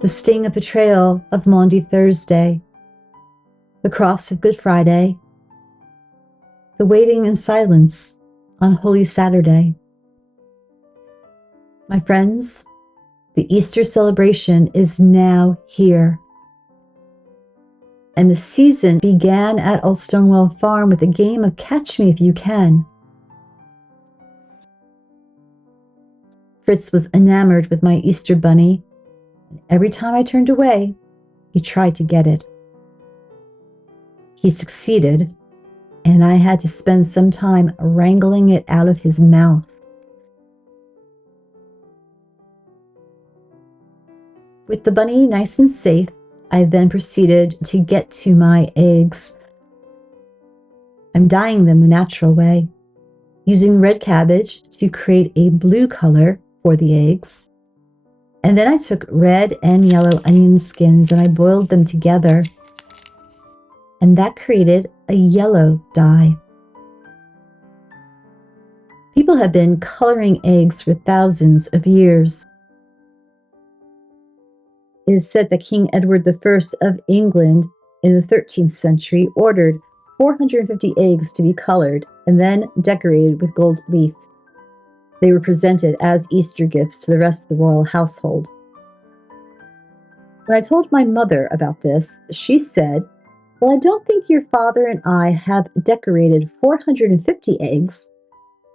the sting of betrayal of Maundy Thursday, the cross of Good Friday, the waiting in silence on Holy Saturday. My friends, the Easter celebration is now here. And the season began at Olde Stone Well Farm with a game of Catch Me If You Can. Fritz was enamored with my Easter bunny, and every time I turned away, he tried to get it. He succeeded, and I had to spend some time wrangling it out of his mouth. With the bunny nice and safe, I then proceeded to get to my eggs. I'm dyeing them the natural way, using red cabbage to create a blue color for the eggs. And then I took red and yellow onion skins and I boiled them together. And that created a yellow dye. People have been coloring eggs for thousands of years. It is said that King Edward I of England in the 13th century ordered 450 eggs to be colored and then decorated with gold leaf. They were presented as Easter gifts to the rest of the royal household. When I told my mother about this, she said, "Well, I don't think your father and I have decorated 450 eggs,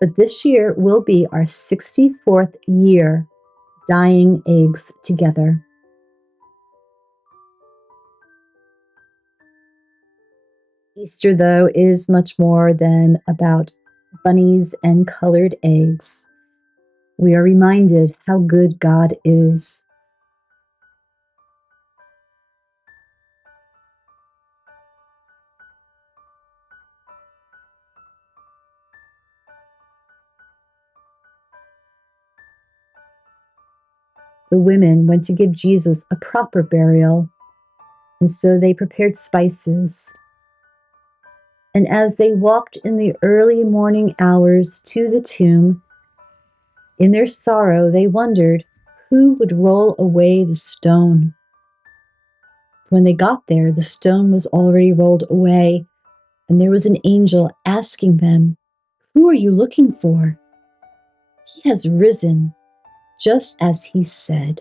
but this year will be our 64th year dyeing eggs together." Easter, though, is much more than about bunnies and colored eggs. We are reminded how good God is. The women went to give Jesus a proper burial, and so they prepared spices. And as they walked in the early morning hours to the tomb, in their sorrow they wondered who would roll away the stone. When they got there, the stone was already rolled away, and there was an angel asking them, "Who are you looking for? He has risen, just as he said."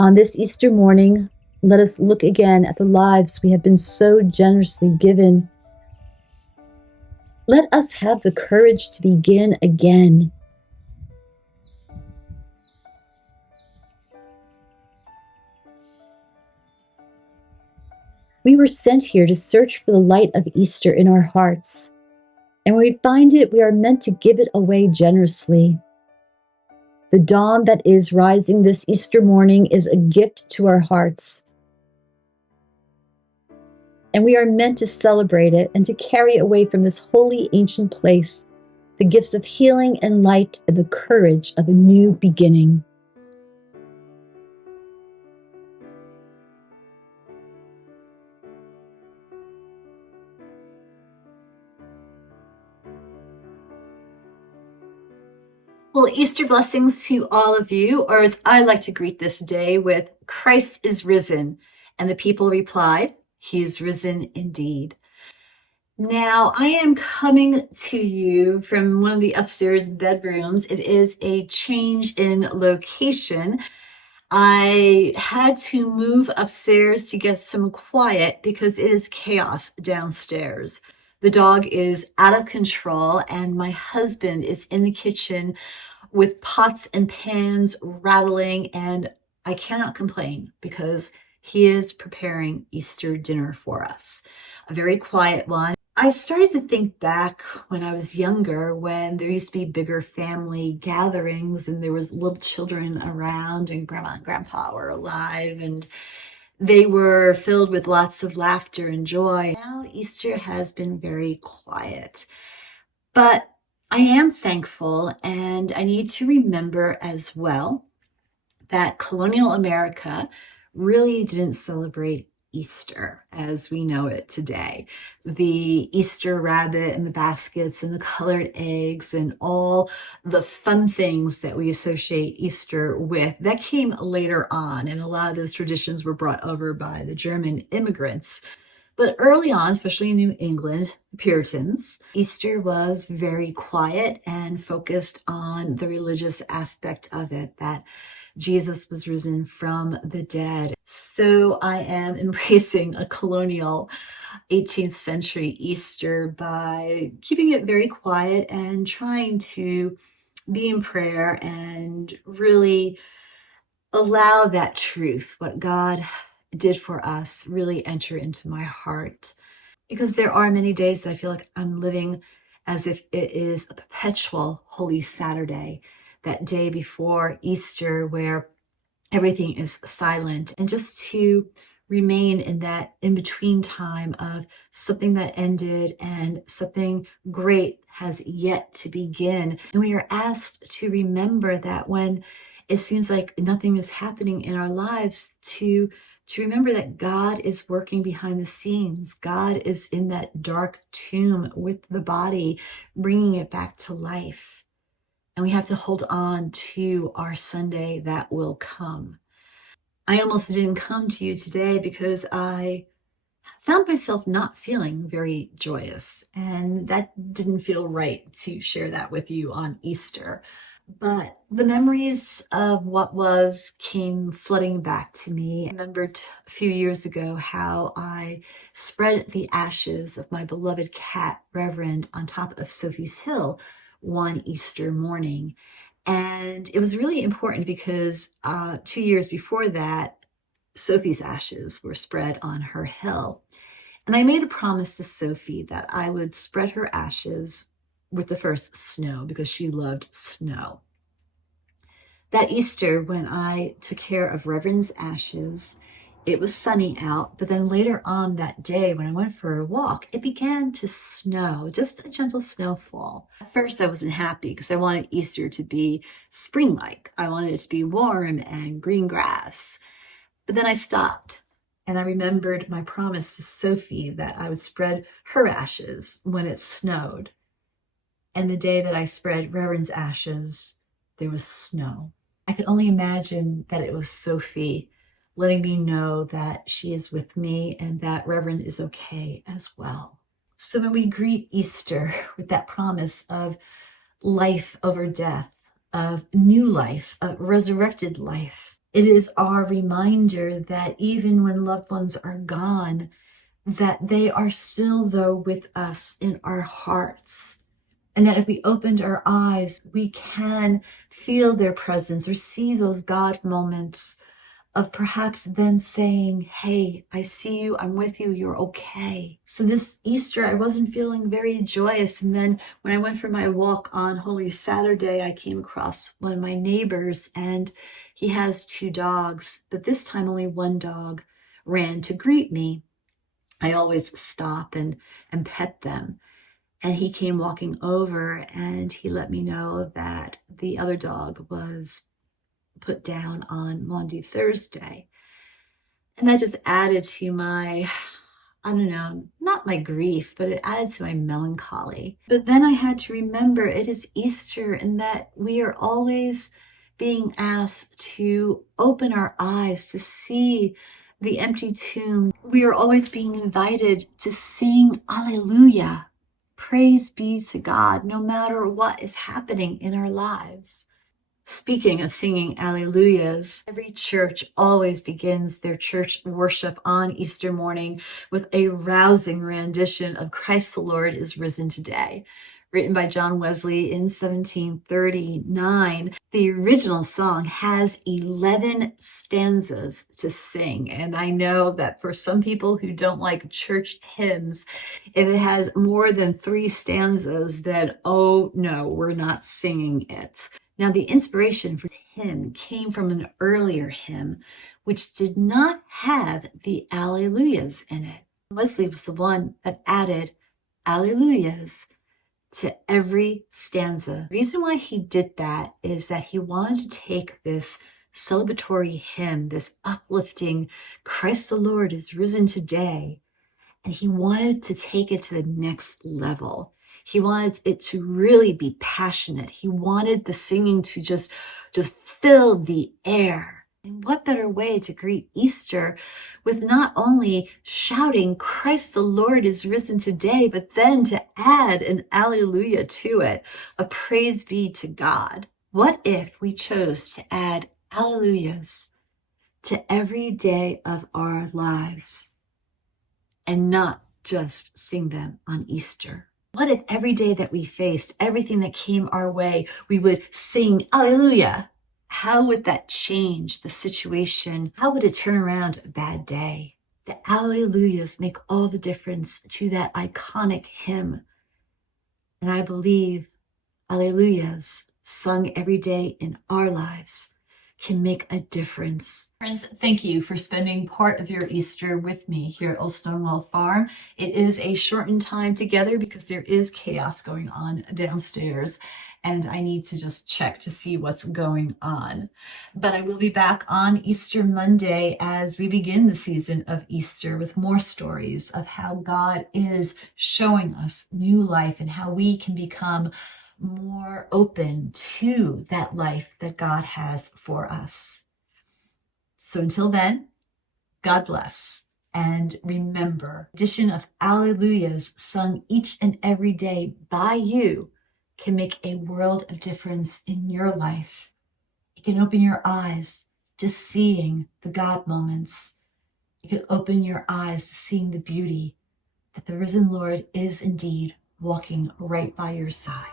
On this Easter morning, let us look again at the lives we have been so generously given. Let us have the courage to begin again. We were sent here to search for the light of Easter in our hearts, and when we find it, we are meant to give it away generously. The dawn that is rising this Easter morning is a gift to our hearts, and we are meant to celebrate it and to carry away from this holy ancient place the gifts of healing and light and the courage of a new beginning. Well, Easter blessings to all of you, or as I like to greet this day with, "Christ is risen." And the people replied, "He is risen indeed." Now, I am coming to you from one of the upstairs bedrooms. It is a change in location. I had to move upstairs to get some quiet because it is chaos downstairs. The dog is out of control, and my husband is in the kitchen with pots and pans rattling, and I cannot complain because he is preparing Easter dinner for us, a very quiet one. I started to think back when I was younger, when there used to be bigger family gatherings and there was little children around and grandma and grandpa were alive and they were filled with lots of laughter and joy. Now Easter has been very quiet, but I am thankful, and I need to remember as well that colonial America really didn't celebrate Easter as we know it today. The Easter rabbit and the baskets and the colored eggs and all the fun things that we associate Easter with, that came later on. And a lot of those traditions were brought over by the German immigrants. But early on, especially in New England, Puritans, Easter was very quiet and focused on the religious aspect of it, that Jesus was risen from the dead. So I am embracing a colonial 18th century Easter by keeping it very quiet and trying to be in prayer and really allow that truth, what God did for us, really enter into my heart. Because there are many days that I feel like I'm living as if it is a perpetual Holy Saturday, that day before Easter where everything is silent, and just to remain in that in-between time of something that ended and something great has yet to begin. And we are asked to remember that when it seems like nothing is happening in our lives, to remember that God is working behind the scenes. God is in that dark tomb with the body, bringing it back to life. And we have to hold on to our Sunday that will come. I almost didn't come to you today because I found myself not feeling very joyous, and that didn't feel right to share that with you on Easter. But the memories of what was came flooding back to me. I remembered a few years ago how I spread the ashes of my beloved cat, Reverend, on top of Sophie's Hill one Easter morning. And it was really important because 2 years before that, Sophie's ashes were spread on her hill. And I made a promise to Sophie that I would spread her ashes with the first snow because she loved snow. That Easter, when I took care of Reverend's ashes, it was sunny out, but then later on that day when I went for a walk, it began to snow, just a gentle snowfall. At first I wasn't happy because I wanted Easter to be spring-like. I wanted it to be warm and green grass. But then I stopped and I remembered my promise to Sophie that I would spread her ashes when it snowed. And the day that I spread Reverend's ashes, there was snow. I could only imagine that it was Sophie letting me know that she is with me and that Reverend is okay as well. So when we greet Easter with that promise of life over death, of new life, of resurrected life, it is our reminder that even when loved ones are gone, that they are still, though, with us in our hearts. And that if we opened our eyes, we can feel their presence or see those God moments of perhaps them saying, hey, I see you, I'm with you, you're okay. So this Easter, I wasn't feeling very joyous. And then when I went for my walk on Holy Saturday, I came across one of my neighbors, and he has 2 dogs, but this time only one dog ran to greet me. I always stop and pet them. And he came walking over and he let me know that the other dog was put down on Maundy Thursday. And that just added to my, I don't know, not my grief, but it added to my melancholy. But then I had to remember it is Easter and that we are always being asked to open our eyes to see the empty tomb. We are always being invited to sing Alleluia. Praise be to God, no matter what is happening in our lives. Speaking of singing alleulias, every church always begins their church worship on Easter morning with a rousing rendition of Christ the Lord is Risen Today, written by John Wesley in 1739. The original song has 11 stanzas to sing, and I know that for some people who don't like church hymns, if it has more than 3 stanzas, then oh no, we're not singing it. Now, the inspiration for this hymn came from an earlier hymn, which did not have the alleulias in it. Wesley was the one that added alleulias to every stanza. The reason why he did that is that he wanted to take this celebratory hymn, this uplifting, Christ the Lord is risen today. And he wanted to take it to the next level. He wanted it to really be passionate. He wanted the singing to just fill the air. And what better way to greet Easter with not only shouting, Christ the Lord is risen today, but then to add an Alleluia to it, a praise be to God. What if we chose to add alleulias to every day of our lives and not just sing them on Easter? What if every day that we faced, everything that came our way, we would sing Alleluia? How would that change the situation? How would it turn around a bad day? The Alleluias make all the difference to that iconic hymn. And I believe Alleluias sung every day in our lives can make a difference. Friends, thank you for spending part of your Easter with me here at Olde Stone Well Farm. It is a shortened time together because there is chaos going on downstairs, and I need to just check to see what's going on. But I will be back on Easter Monday as we begin the season of Easter with more stories of how God is showing us new life and how we can become more open to that life that God has for us. So until then, God bless. And remember, addition of Alleluias sung each and every day by you can make a world of difference in your life. It can open your eyes to seeing the God moments. It can open your eyes to seeing the beauty that the risen Lord is indeed walking right by your side.